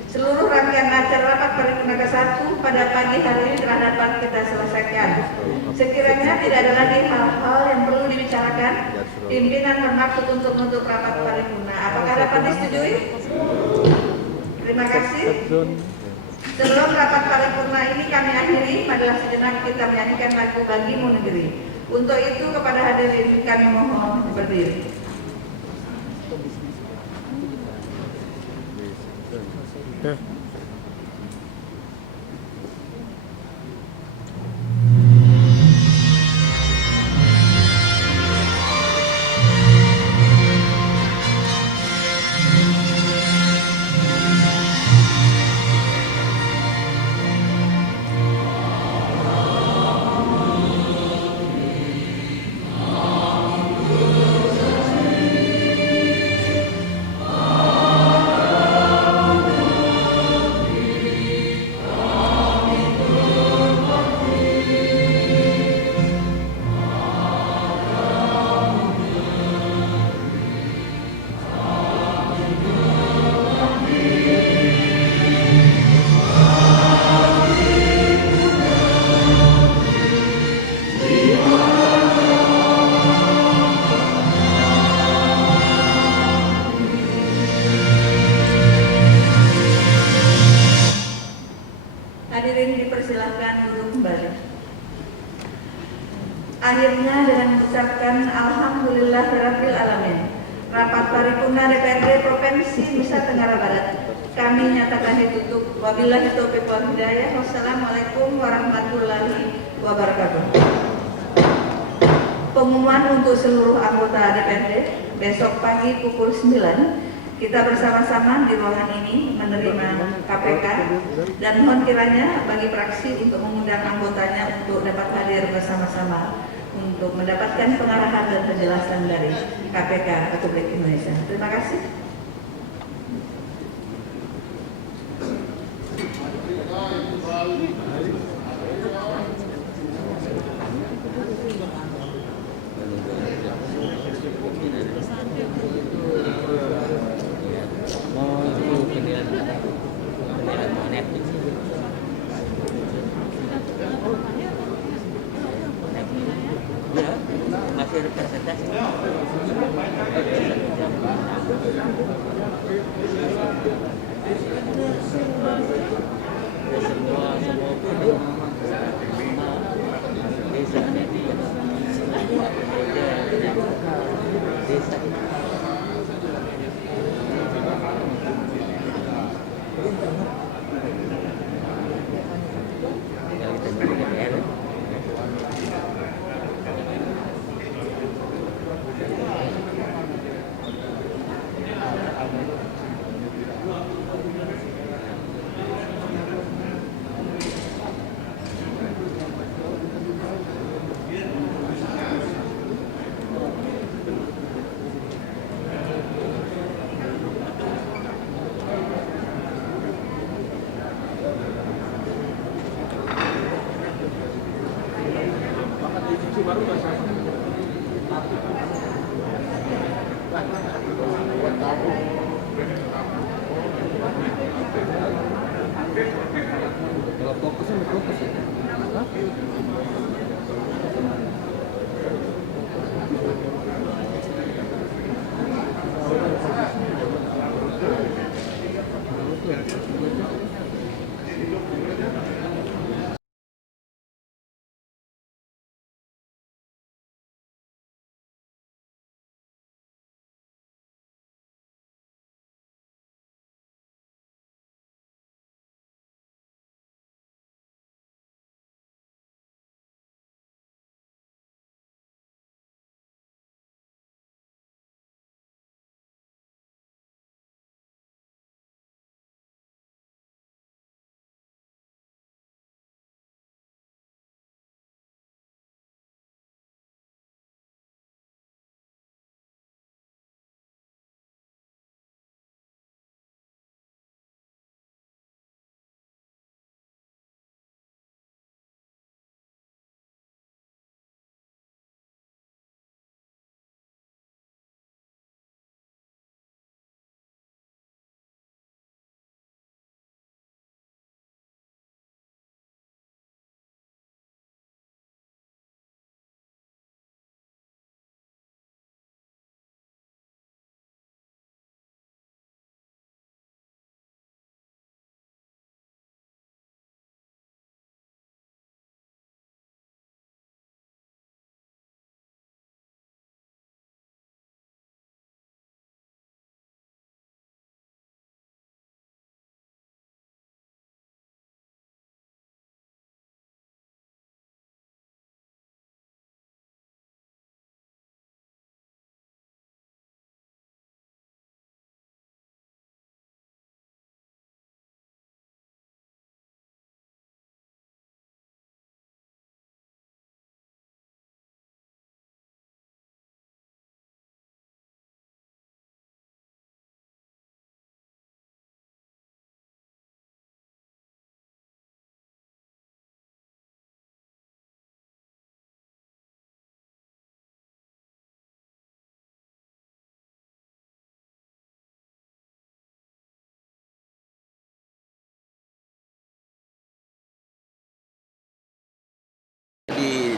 seluruh rangkaian acara rapat paripurna ke-1 pada pagi hari ini telah dapat kita selesaikan. Sekiranya tidak ada lagi hal-hal yang perlu dibicarakan, pimpinan bermaksud untuk menutup rapat paripurna. Apakah dapat disetujui? Terima kasih. Sebelum rapat paripurna ini kami akhiri, marilah sejenak kita menyanyikan lagu Bagimu Negeri. Untuk itu kepada hadirin kami mohon berdiri. Hadirin dipersilahkan duduk kembali. Akhirnya dengan mengucapkan Alhamdulillahirabbil alamin, rapat paripurna DPRD Provinsi Nusa Tenggara Barat kami nyatakan ditutup. Wabillahi taufiq wal hidayah. Wassalamualaikum warahmatullahi wabarakatuh. Pengumuman untuk seluruh anggota DPRD, besok pagi pukul 9 kita bersama-sama di ruangan ini menerima KPK, dan mohon kiranya bagi fraksi untuk mengundang anggotanya untuk dapat hadir bersama-sama untuk mendapatkan pengarahan dan penjelasan dari KPK Republik Indonesia. Terima kasih. Masih representasi. Kalau fokusnya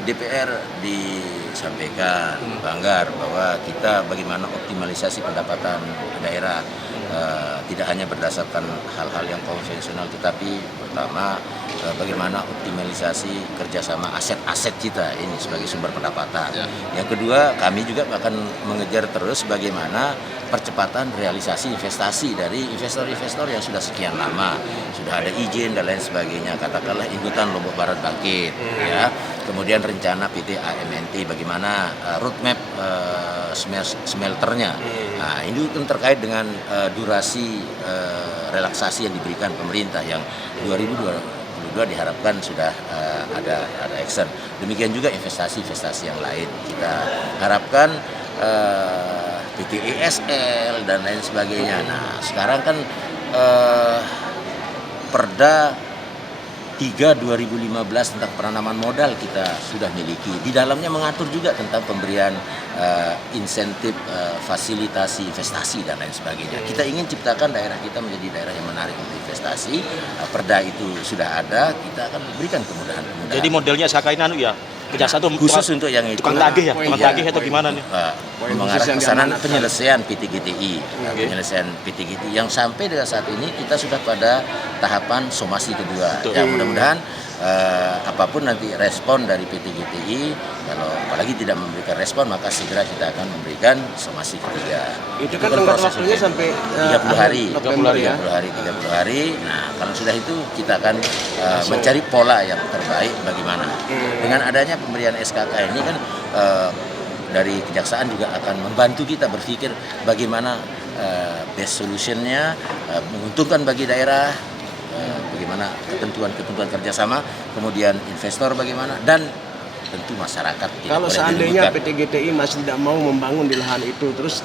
DPR disampaikan Banggar bahwa kita bagaimana optimalisasi pendapatan daerah, tidak hanya berdasarkan hal-hal yang konvensional, tetapi pertama bagaimana optimalisasi kerjasama aset-aset kita ini sebagai sumber pendapatan. Yang kedua, kami juga akan mengejar terus bagaimana percepatan realisasi investasi dari investor-investor yang sudah sekian lama, sudah ada izin dan lain sebagainya, katakanlah Ingutan Lombok Barat bangkit, ya. Kemudian rencana PT AMNT, bagaimana roadmap smelternya. Nah, ini kan terkait dengan durasi relaksasi yang diberikan pemerintah yang 2022 diharapkan sudah ada action. Demikian juga investasi-investasi yang lain. Kita harapkan PT ESL dan lain sebagainya. Nah, sekarang kan Perda 3/2015 tentang penanaman modal kita sudah miliki. Di dalamnya mengatur juga tentang pemberian insentif fasilitasi investasi dan lain sebagainya. Kita ingin ciptakan daerah kita menjadi daerah yang menarik untuk investasi. Perda itu sudah ada, kita akan berikan kemudahan-kemudahan. Jadi modelnya SKK ini ya, Kejaksaan itu khusus untuk yang itu. tukang tagih ya, tukang tagih atau gimana nih? Mengarah ke sana penyelesaian PTGTI, penyelesaian PTGTI yang sampai dengan saat ini kita sudah pada tahapan somasi kedua. Ya, mudah-mudahan apapun nanti respon dari PTGTI, kalau apalagi tidak memberikan respon maka segera kita akan memberikan somasi ketiga. Itu kan tenggat waktunya sampai 30 hari. 30 hari. Nah, kalau sudah itu kita akan mencari pola yang terbaik bagaimana. Dengan adanya pemberian SKK ini kan dari Kejaksaan juga akan membantu kita berpikir bagaimana best solutionnya menguntungkan bagi daerah, bagaimana ketentuan kerjasama, kemudian investor bagaimana, dan tentu masyarakat. Kalau seandainya PTGTI masih tidak mau membangun di lahan itu, terus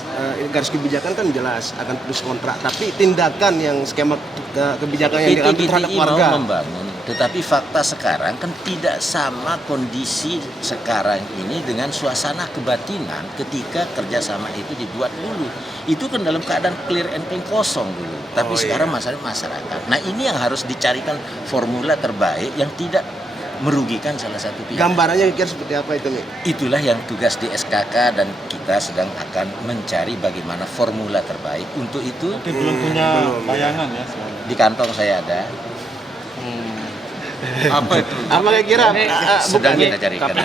garis kebijakan kan jelas akan putus kontrak, tapi tindakan yang skema kebijakan yang diambil terhadap warga mau membangun, tetapi fakta sekarang kan tidak sama kondisi sekarang ini dengan suasana kebatinan ketika kerjasama itu dibuat dulu. Itu kan dalam keadaan clear and clean kosong dulu. Tapi sekarang masyarakat. Nah, ini yang harus dicarikan formula terbaik yang tidak merugikan salah satu pihak. Gambarannya kira seperti apa itu, Mi? Itulah yang tugas di SKK dan kita sedang akan mencari bagaimana formula terbaik untuk itu. Tapi belum punya bayangan ya soalnya. Di kantong saya ada. Apa itu? Apa kira? Sedang kita carikan.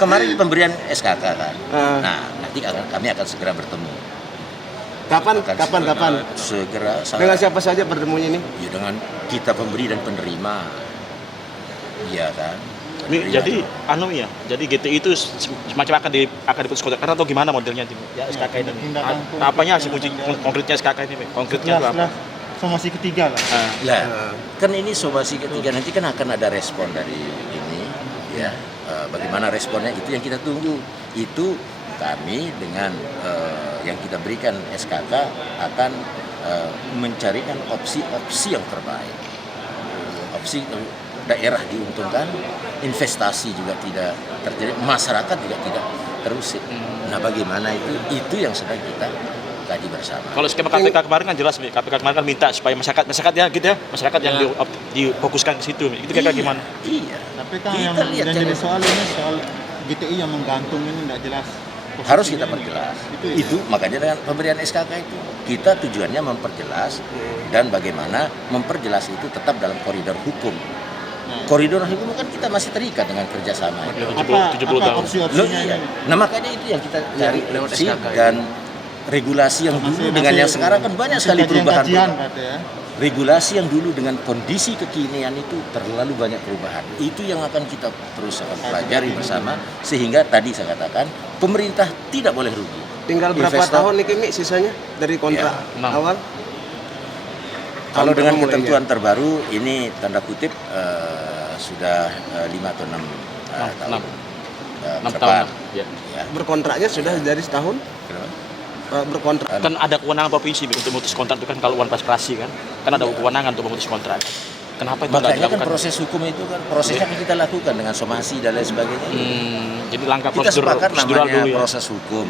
Kemarin pemberian SKK kan. Nah, nanti kami akan segera bertemu. Kapan? Segera. Dengan siapa saja bertemunya ini? Ya, dengan kita pemberi dan penerima. Iya kan. Jadi ya, jadi GTI itu semacam akan diputus kontrak atau gimana modelnya ya SKK ini? Apanya hasil kunci konkretnya SKK ini? Konkretnya apa? Somasi ketiga lah. Kan ini somasi ketiga, nanti kan akan ada respon dari ini, ya. Bagaimana responnya itu yang kita tunggu. Itu kami dengan yang kita berikan SKK akan mencarikan opsi-opsi yang terbaik. Opsi daerah diuntungkan, investasi juga tidak terjadi, masyarakat juga tidak terusik. Nah, bagaimana itu yang sedang kita kaji bersama. Kalau skema KPK kemarin kan jelas, KPK kemarin kan minta supaya masyarakat ya gitu ya, masyarakat yang difokuskan ke situ. Itu kira-kira gimana? Iya. Tapi kan yang jadi soal ini soal GTI yang menggantung ini tidak jelas. Harus kita perjelas. Itu makanya dengan pemberian SKK itu kita tujuannya memperjelas dan bagaimana memperjelas itu tetap dalam koridor hukum. Koridor hukum kan kita masih terikat dengan kerjasama. 70 tahun. Opsi-opsinya Nah, makanya itu yang kita cari opsi dan regulasi yang dulu dengan yang sekarang kan banyak sekali perubahan. Regulasi yang dulu dengan kondisi kekinian itu terlalu banyak perubahan. Itu yang akan kita terus pelajari bersama sehingga tadi saya katakan pemerintah tidak boleh rugi. Tinggal berapa tahun nih Kimi sisanya dari kontrak awal? Kalau dengan ketentuan terbaru ini tanda kutip sudah 5 atau 6 tahun. 6 tahun. Ya. Berkontraknya sudah dari setahun? Berkontrak. Kan ada kewenangan provinsi untuk memutus kontrak itu kan kalau uang prestasi kan ada kewenangan untuk memutus kontrak. Kenapa itu makanya kan proses hukum itu kan prosesnya kita lakukan dengan somasi dan lain sebagainya. Jadi langkah kita sepakat namanya dulu ya. Proses hukum.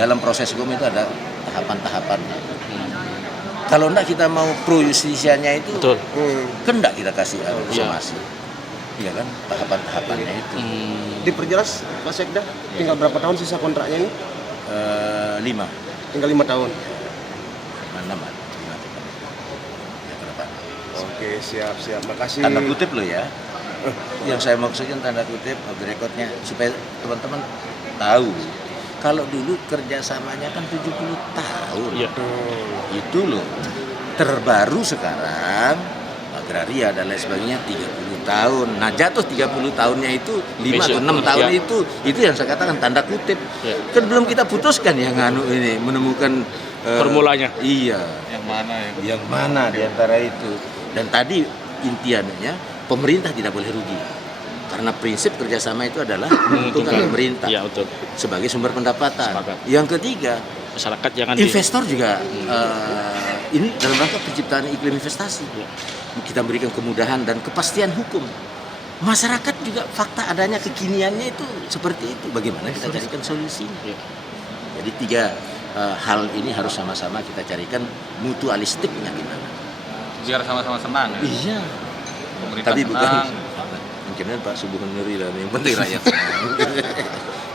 Dalam proses hukum itu ada tahapan-tahapannya. Kalau enggak kita mau pro justisianya itu, kan enggak kita kasih somasi. Iya kan tahapan-tahapannya itu. Diperjelas Pak Sekda, tinggal berapa tahun sisa kontraknya ini? 5 Tinggal 5 tahun. 6 ya ke depan. Oke, siap. Makasih. Tanda kutip loh ya. Yang saya maksudkan tanda kutip off the record-nya supaya teman-teman tahu. Kalau dulu kerjasamanya kan 70 tahun. Iya. Itu loh. Terbaru sekarang agraria dan lain sebagainya 30 tahun. Nah, jatuh 30 tahunnya itu 5 atau 6 tahun Iya. itu yang saya katakan tanda kutip. Iya. Kan belum kita putuskan yang ini menemukan Formulanya. Iya. Yang mana di antara itu. Dan tadi intiannya pemerintah tidak boleh rugi. Karena prinsip kerjasama itu adalah menguntungkan pemerintah Iya, betul. sebagai sumber pendapatan. Sepakat. Yang ketiga, Masyarakat jangan investor juga ini dalam rangka penciptaan iklim investasi. Iya. Kita berikan kemudahan dan kepastian hukum. Masyarakat juga fakta adanya kekiniannya itu seperti itu. Bagaimana kita carikan solusinya? Iya. Jadi 3 hal ini harus sama-sama kita carikan mutualistiknya gimana. Biar sama-sama senang. Iya. Pemerintah Tapi bukan senang. mungkin Pak Subuhan Nuri lah yang penting rakyat senang.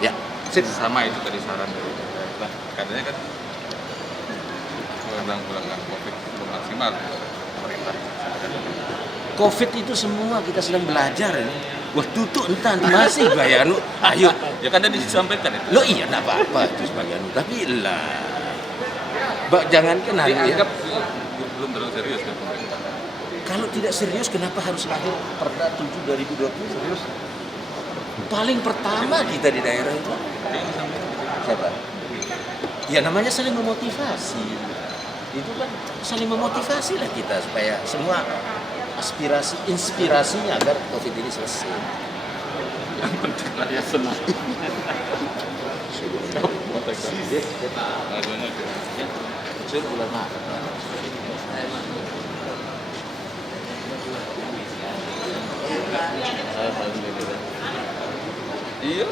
Ya. Sama itu tadi saran dari Pak. Katanya kan kurang COVID belum maksimal pemerintah. Covid itu semua kita sedang belajar ini. Wah tutup entah masih gaya anu. Ayo. Ya kan tadi disampaikan itu. Lo iya enggak apa-apa itu sebagai anu. Tapi lah. Jangankan hanya Dianggap belum terlalu serius kan pemerintah. kalau tidak serius kenapa harus lahir Perda 7 2020? Serius. Paling pertama kita di daerah itu siapa? Ya namanya saling memotivasi. Itu kan saling memotivasi lah kita supaya semua inspirasinya agar COVID ini selesai. Yang penting rakyat senang. Sudah bulan Maret. Iya.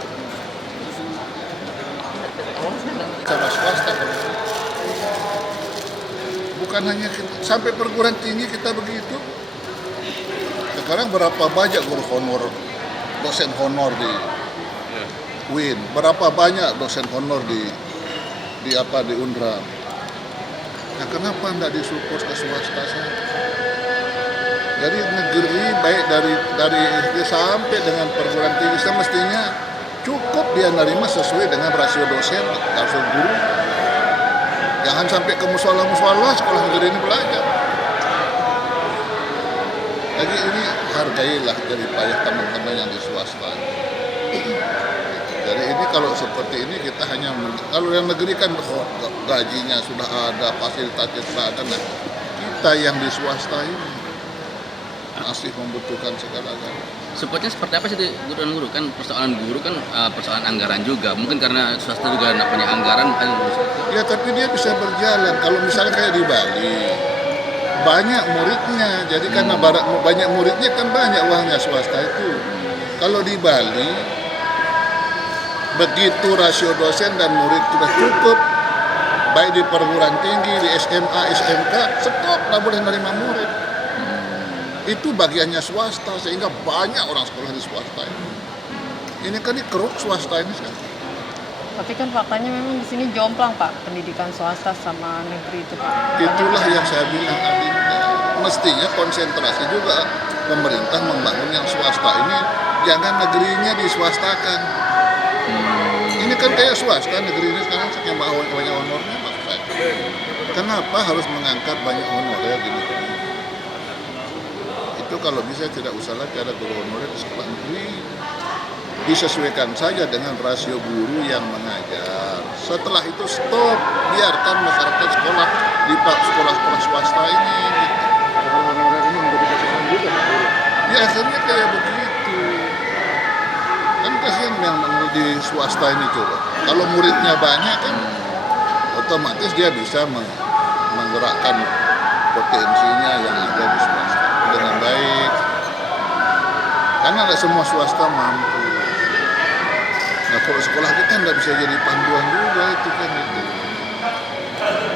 Sama swasta bukan hanya kita, sampai perguruan tinggi kita begitu. Sekarang berapa banyak guru honor, dosen honor di UIN, berapa banyak dosen honor di UNRA. Nah, kenapa tidak disupport ke swasta saja? Jadi negeri baik dari SD sampai dengan perguruan tinggi semestinya cukup dia nerima sesuai dengan rasio dosen, rasio guru. Jangan sampai ke musola-musola sekolah negeri ini belajar. Jadi ini hargailah dari payah teman-teman yang di swasta. Jadi ini kalau seperti ini kita hanya kalau yang negeri kan gajinya sudah ada, fasilitasnya sudah ada. Nah, kita yang di swasta ini masih membutuhkan segala-galanya. Supportnya seperti apa sih guru kan persoalan guru kan persoalan anggaran juga, mungkin karena swasta juga nggak punya anggaran kan. Ya tapi dia bisa berjalan. Kalau misalnya kayak di Bali banyak muridnya, jadi karena banyak muridnya kan banyak uangnya swasta itu. Kalau di Bali begitu rasio dosen dan murid sudah cukup, baik di perguruan tinggi, di SMA, SMK, stop, nggak boleh menerima murid. Itu bagiannya swasta, sehingga banyak orang sekolah di swasta ini. Ini kan dikeruk swasta ini sekarang. Tapi kan faktanya memang di sini jomplang Pak, pendidikan swasta sama negeri itu Pak. Itulah yang saya bilang tadi. Mestinya konsentrasi juga pemerintah membangun yang swasta ini, jangan negerinya diswastakan. Ini kan kayak swasta, negeri ini sekarang sekian banyak honornya maksud saya. Kenapa harus mengangkat banyak honorer gini? Itu kalau bisa tidak usah lagi ada guru honorer di sekolah negeri. Disesuaikan saja dengan rasio guru yang mengajar. Setelah itu stop, biarkan masyarakat sekolah di sekolah-sekolah swasta ini. Honorer ini menjadi persoalan juga Pak Guru. Ya akhirnya kayak begitu. Kan kasihan yang di swasta ini coba. Kalau muridnya banyak kan, otomatis dia bisa menggerakkan potensinya yang ada di swasta dengan baik. Karena tidak semua swasta mampu. Nah kalau sekolah kita nggak bisa jadi panduan juga itu kan itu.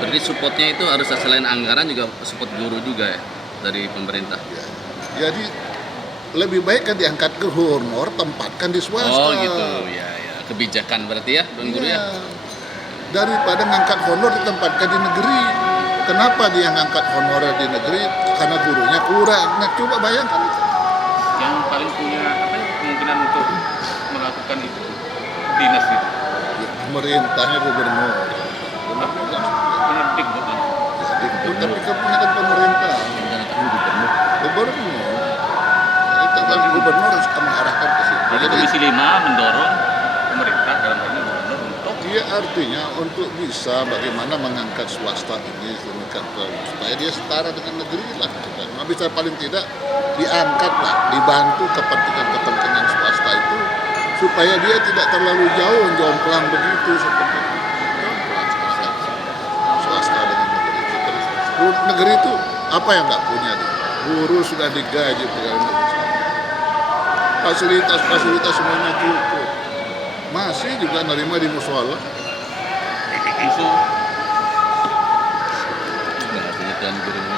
Berarti supportnya itu harus selain anggaran juga support guru juga ya dari pemerintah. Ya. Jadi lebih baik kan diangkat ke honor, tempatkan di swasta. Oh gitu, ya, kebijakan berarti ya, Tuan Guru ya. Daripada ngangkat honor ditempatkan di negeri. Kenapa dia ngangkat honorer di negeri? Karena gurunya kurang. Nah, coba bayangkan itu. Yang paling punya kemungkinan untuk melakukan itu dinas itu. Ya, pemerintahnya gubernur. Punya Dikbud kan? Ya, Dikbud, tapi kepunyaan pemerintah. Gubernur. Itu kan gubernur harus mengarahkan ke situ. Jadi Komisi 5 mendorong pemerintah dalam hal ini gubernur untuk Iya, artinya untuk bisa bagaimana mengangkat swasta ini supaya dia setara dengan negeri lah. Nah, bisa paling tidak diangkat lah, dibantu kepentingan swasta itu supaya dia tidak terlalu jauh jomplang begitu seperti itu. Jomplang sekarang swasta dengan negeri. Negeri itu apa yang nggak punya dia? Guru sudah digaji pegawai negeri. Fasilitas semuanya cukup. Masih juga nerima di musola. Nah, Tuan Guru.